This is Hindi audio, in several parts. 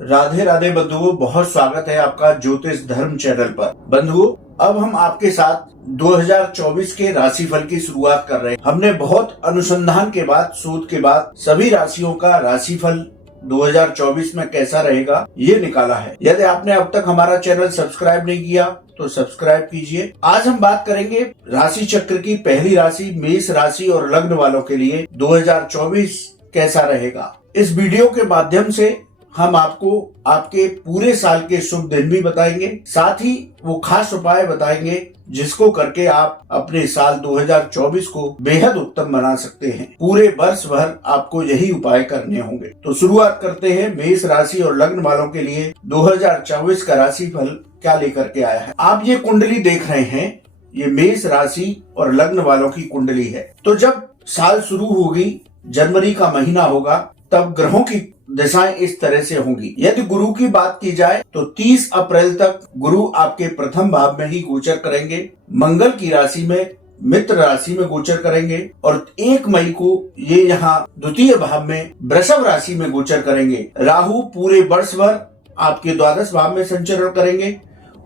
राधे राधे बंधुओं, बहुत स्वागत है आपका ज्योतिष धर्म चैनल पर। बंधुओं, अब हम आपके साथ 2024 के राशिफल की शुरुआत कर रहे हैं। हमने बहुत अनुसंधान के बाद, शोध के बाद सभी राशियों का राशिफल 2024 में कैसा रहेगा ये निकाला है। यदि आपने अब तक हमारा चैनल सब्सक्राइब नहीं किया तो सब्सक्राइब कीजिए। आज हम बात करेंगे राशि चक्र की पहली राशि मेष राशि और लग्न वालों के लिए 2024 कैसा रहेगा। इस वीडियो के माध्यम से हम आपको आपके पूरे साल के शुभ दिन भी बताएंगे, साथ ही वो खास उपाय बताएंगे जिसको करके आप अपने साल 2024 को बेहद उत्तम बना सकते हैं। पूरे वर्ष भर आपको यही उपाय करने होंगे। तो शुरुआत करते हैं मेष राशि और लग्न वालों के लिए 2024 का राशिफल क्या लेकर के आया है। आप ये कुंडली देख रहे हैं, ये मेष राशि और लग्न वालों की कुंडली है। तो जब साल शुरू होगी, जनवरी का महीना होगा, तब ग्रहों की दिशाएं इस तरह से होंगी। यदि गुरु की बात की जाए तो 30 अप्रैल तक गुरु आपके प्रथम भाव में ही गोचर करेंगे। मंगल की राशि में, मित्र राशि में गोचर करेंगे और 1 मई को ये यहाँ द्वितीय भाव में वृषभ राशि में गोचर करेंगे। राहु पूरे वर्ष भर आपके द्वादश भाव में संचरण करेंगे।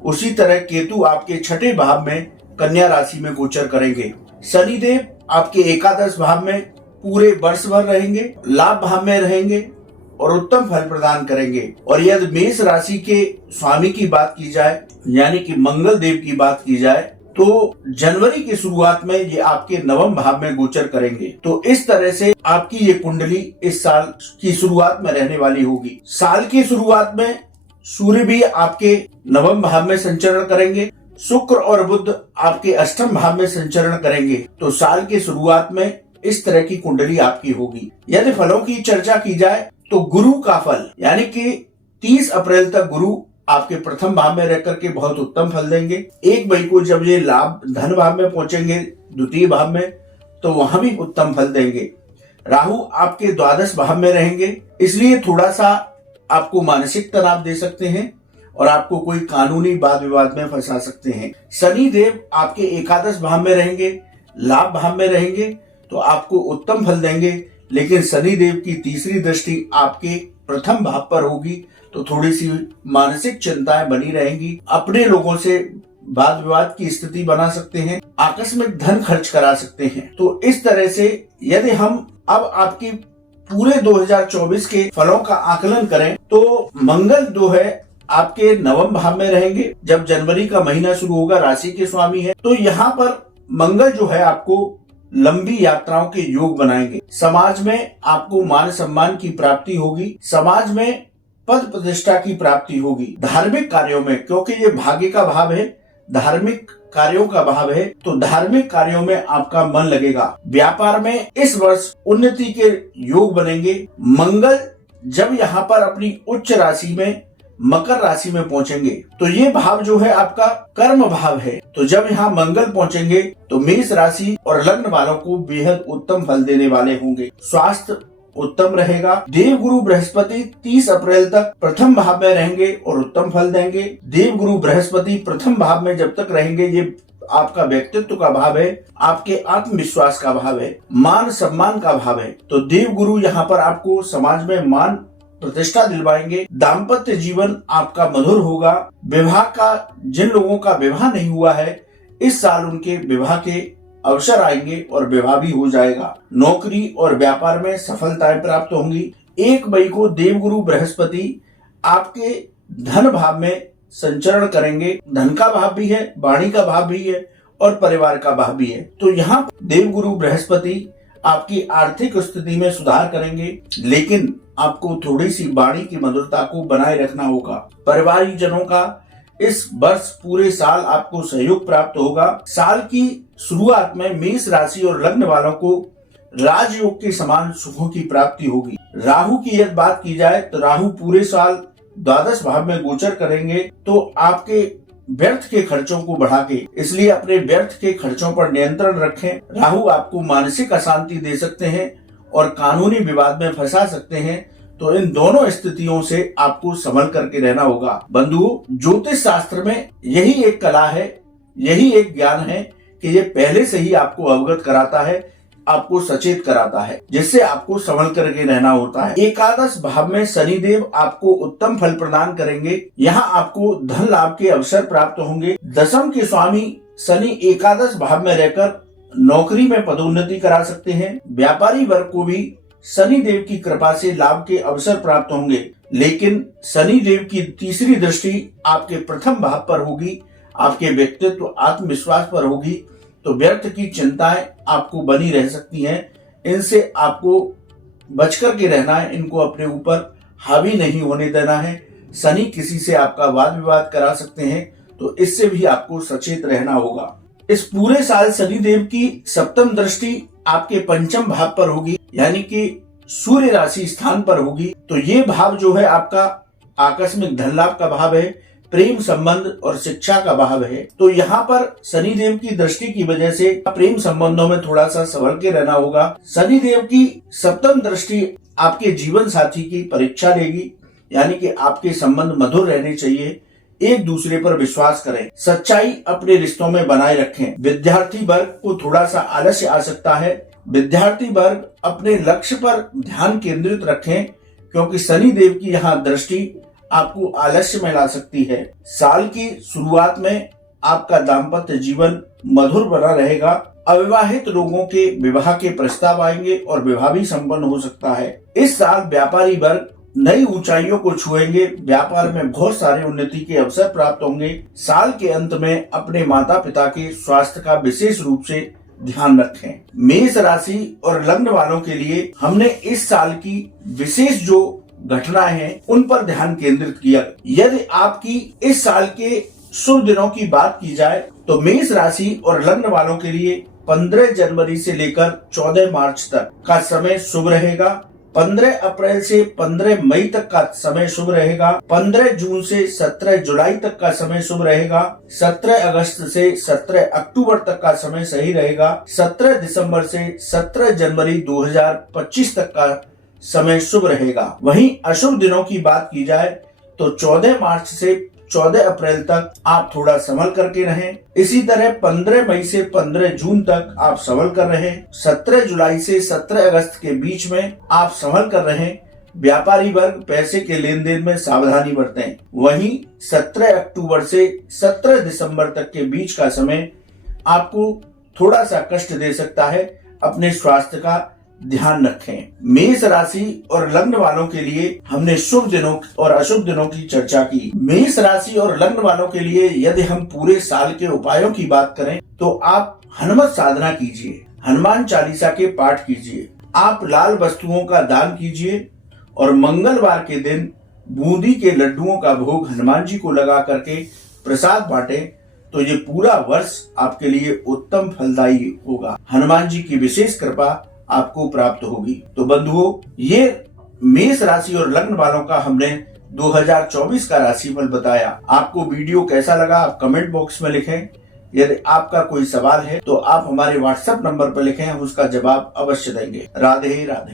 उसी तरह केतु आपके छठे भाव में कन्या राशि में गोचर करेंगे। शनिदेव आपके एकादश भाव में पूरे वर्ष भर रहेंगे, लाभ भाव में रहेंगे और उत्तम फल प्रदान करेंगे। और यदि मेष राशि के स्वामी की बात की जाए, यानी कि मंगल देव की बात की जाए, तो जनवरी की शुरुआत में ये आपके नवम भाव में गोचर करेंगे। तो इस तरह से आपकी ये कुंडली इस साल की शुरुआत में रहने वाली होगी। साल की शुरुआत में सूर्य भी आपके नवम भाव में संचरण करेंगे, शुक्र और बुध आपके अष्टम भाव में संचरण करेंगे। तो साल की शुरुआत में इस तरह की कुंडली आपकी होगी। यदि फलों की चर्चा की जाए तो गुरु का फल, यानी कि 30 अप्रैल तक गुरु आपके प्रथम भाव में रह करके बहुत उत्तम फल देंगे। 1 मई को जब ये लाभ धन भाव में पहुंचेंगे, द्वितीय भाव में, तो वहां भी उत्तम फल देंगे। राहु आपके द्वादश भाव में रहेंगे, इसलिए थोड़ा सा आपको मानसिक तनाव दे सकते हैं और आपको कोई कानूनी वाद विवाद में फंसा सकते हैं। शनि देव आपके एकादश भाव में रहेंगे, लाभ भाव में रहेंगे, तो आपको उत्तम फल देंगे। लेकिन शनि देव की तीसरी दृष्टि आपके प्रथम भाव पर होगी, तो थोड़ी सी मानसिक चिंताएं बनी रहेंगी। अपने लोगों से वाद विवाद की स्थिति बना सकते हैं, आकस्मिक धन खर्च करा सकते हैं। तो इस तरह से यदि हम अब आपकी पूरे 2024 के फलों का आकलन करें तो मंगल जो है आपके नवम भाव में रहेंगे। जब जनवरी का महीना शुरू होगा, राशि के स्वामी है, तो यहाँ पर मंगल जो है आपको लंबी यात्राओं के योग बनाएंगे। समाज में आपको मान सम्मान की प्राप्ति होगी, समाज में पद प्रतिष्ठा की प्राप्ति होगी। धार्मिक कार्यों में, क्योंकि ये भाग्य का भाव है, धार्मिक कार्यों का भाव है, तो धार्मिक कार्यों में आपका मन लगेगा। व्यापार में इस वर्ष उन्नति के योग बनेंगे। मंगल जब यहाँ पर अपनी उच्च राशि में मकर राशि में पहुंचेंगे, तो ये भाव जो है आपका कर्म भाव है। तो जब यहाँ मंगल पहुंचेंगे तो मेष राशि और लग्न वालों को बेहद उत्तम फल देने वाले होंगे। स्वास्थ्य उत्तम रहेगा। देव गुरु बृहस्पति 30 अप्रैल तक प्रथम भाव में रहेंगे और उत्तम फल देंगे। देव गुरु बृहस्पति प्रथम भाव में जब तक रहेंगे, ये आपका व्यक्तित्व का भाव है, आपके आत्मविश्वास का भाव है, मान सम्मान का भाव है। तो देव गुरु यहाँ पर आपको समाज में मान प्रतिष्ठा दिलवाएंगे। दाम्पत्य जीवन आपका मधुर होगा। विवाह का, जिन लोगों का विवाह नहीं हुआ है, इस साल उनके विवाह के अवसर आएंगे और विवाह भी हो जाएगा। नौकरी और व्यापार में सफलताएं प्राप्त होंगी। 1 मई को देवगुरु बृहस्पति आपके धन भाव में संचरण करेंगे। धन का भाव भी है, वाणी का भाव भी है और परिवार का भाव भी है। तो यहाँ देवगुरु बृहस्पति आपकी आर्थिक स्थिति में सुधार करेंगे, लेकिन आपको थोड़ी सी वाणी की मधुरता को बनाए रखना होगा। पारिवारिक जनों का इस वर्ष पूरे साल आपको सहयोग प्राप्त होगा। साल की शुरुआत में मेष राशि और लग्न वालों को राजयोग के समान सुखों की प्राप्ति होगी। राहु की यदि बात की जाए तो राहु पूरे साल द्वादश भाव में गोचर करेंगे, तो आपके व्यर्थ के खर्चों को बढ़ा के, इसलिए अपने व्यर्थ के खर्चों पर नियंत्रण रखें। राहु आपको मानसिक अशांति दे सकते हैं और कानूनी विवाद में फंसा सकते हैं। तो इन दोनों स्थितियों से आपको संभल करके रहना होगा। बंधुओं, ज्योतिष शास्त्र में यही एक कला है, यही एक ज्ञान है कि ये पहले से ही आपको अवगत कराता है आपको सचेत कराता है, जिससे आपको संभल करके रहना होता है। एकादश भाव में शनिदेव आपको उत्तम फल प्रदान करेंगे। यहाँ आपको धन लाभ के अवसर प्राप्त होंगे। दशम के स्वामी शनि एकादश भाव में रहकर नौकरी में पदोन्नति करा सकते हैं। व्यापारी वर्ग को भी शनि देव की कृपा से लाभ के अवसर प्राप्त होंगे, लेकिन शनि देव की तीसरी दृष्टि आपके प्रथम भाव पर होगी, आपके व्यक्तित्व आत्मविश्वास पर होगी, तो व्यर्थ की चिंताएं आपको बनी रह सकती हैं। इनसे आपको बचकर के रहना है, इनको अपने ऊपर हावी नहीं होने देना है। शनि किसी से आपका वाद विवाद करा सकते हैं, तो इससे भी आपको सचेत रहना होगा। इस पूरे साल शनि देव की सप्तम दृष्टि आपके पंचम भाव पर होगी, यानी कि सूर्य राशि स्थान पर होगी। तो ये भाव जो है आपका आकस्मिक धन लाभ का भाव है, प्रेम संबंध और शिक्षा का भाव है। तो यहाँ पर शनि देव की दृष्टि की वजह से प्रेम संबंधों में थोड़ा सा संभल के रहना होगा। शनि देव की सप्तम दृष्टि आपके जीवन साथी की परीक्षा लेगी, यानी कि आपके संबंध मधुर रहने चाहिए। एक दूसरे पर विश्वास करें, सच्चाई अपने रिश्तों में बनाए रखें। विद्यार्थी वर्ग को थोड़ा सा आलस्य आ सकता है। विद्यार्थी वर्ग अपने लक्ष्य पर ध्यान केंद्रित रखें, क्योंकि शनि देव की यहाँ दृष्टि आपको आलस्य में ला सकती है। साल की शुरुआत में आपका दाम्पत्य जीवन मधुर बना रहेगा। अविवाहित लोगों के विवाह के प्रस्ताव आएंगे और विवाह भी संपन्न हो सकता है। इस साल व्यापारी वर्ग नई ऊंचाइयों को छुएंगे। व्यापार में बहुत सारे उन्नति के अवसर प्राप्त होंगे। साल के अंत में अपने माता पिता के स्वास्थ्य का विशेष रूप से ध्यान रखें। मेष राशि और लग्न वालों के लिए हमने इस साल की विशेष जो घटनाएं हैं उन पर ध्यान केंद्रित किया। यदि आपकी इस साल के शुभ दिनों की बात की जाए तो मेष राशि और लग्न वालों के लिए 15 जनवरी से लेकर 14 मार्च तक का समय शुभ रहेगा। 15 अप्रैल से 15 मई तक का समय शुभ रहेगा। 15 जून से 17 जुलाई तक का समय शुभ रहेगा। 17 अगस्त से 17 अक्टूबर तक का समय सही रहेगा। 17 दिसंबर से 17 जनवरी 2025 तक का समय शुभ रहेगा। वहीं अशुभ दिनों की बात की जाए तो 14 मार्च से 14 अप्रैल तक आप थोड़ा संभल करके रहें। इसी तरह 15 मई से 15 जून तक आप संभल कर रहें। 17 जुलाई से 17 अगस्त के बीच में आप संभल कर रहें। व्यापारी वर्ग पैसे के लेन देन में सावधानी बरतें। वहीं 17 अक्टूबर से 17 दिसंबर तक के बीच का समय आपको थोड़ा सा कष्ट दे सकता है। अपने स्वास्थ्य का ध्यान रखें। मेष राशि और लग्न वालों के लिए हमने शुभ दिनों और अशुभ दिनों की चर्चा की। मेष राशि और लग्न वालों के लिए यदि हम पूरे साल के उपायों की बात करें तो आप हनुमत साधना कीजिए, हनुमान चालीसा के पाठ कीजिए, आप लाल वस्तुओं का दान कीजिए और मंगलवार के दिन बूंदी के लड्डुओं का भोग हनुमान जी को लगा करके प्रसाद बांटें, तो ये पूरा वर्ष आपके लिए उत्तम फलदायी होगा। हनुमान जी की विशेष कृपा आपको प्राप्त होगी। तो बंधुओं, ये मेष राशि और लग्न वालों का हमने 2024 का राशिफल बताया। आपको वीडियो कैसा लगा आप कमेंट बॉक्स में लिखें। यदि आपका कोई सवाल है तो आप हमारे व्हाट्सएप नंबर पर लिखें, हम उसका जवाब अवश्य देंगे। राधे राधे।